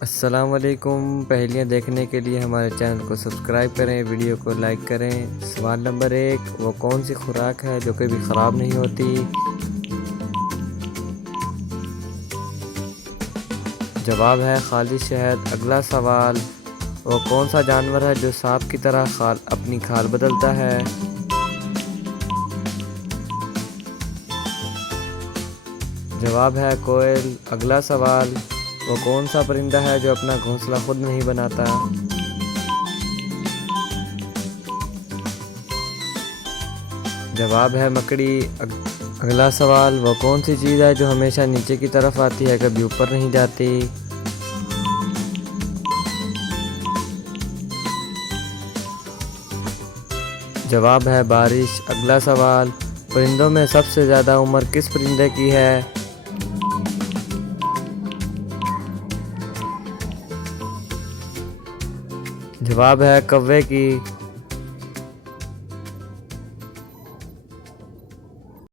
अस्सलाम वालेकुम। पहेलियाँ देखने के लिए हमारे चैनल को सब्सक्राइब करें, वीडियो को लाइक करें। सवाल नंबर 1, वो कौन सी खुराक है जो कभी ख़राब नहीं होती? जवाब है खाली शहद। अगला सवाल, वो कौन सा जानवर है जो सांप की तरह अपनी खाल बदलता है? जवाब है कोयल। अगला सवाल, वो कौन सा परिंदा है जो अपना घोंसला खुद नहीं बनाता? जवाब है मकड़ी। अगला सवाल, वो कौन सी चीज़ है जो हमेशा नीचे की तरफ आती है, कभी ऊपर नहीं जाती? जवाब है बारिश। अगला सवाल, परिंदों में सबसे ज़्यादा उम्र किस परिंदे की है? जवाब है कौवे की।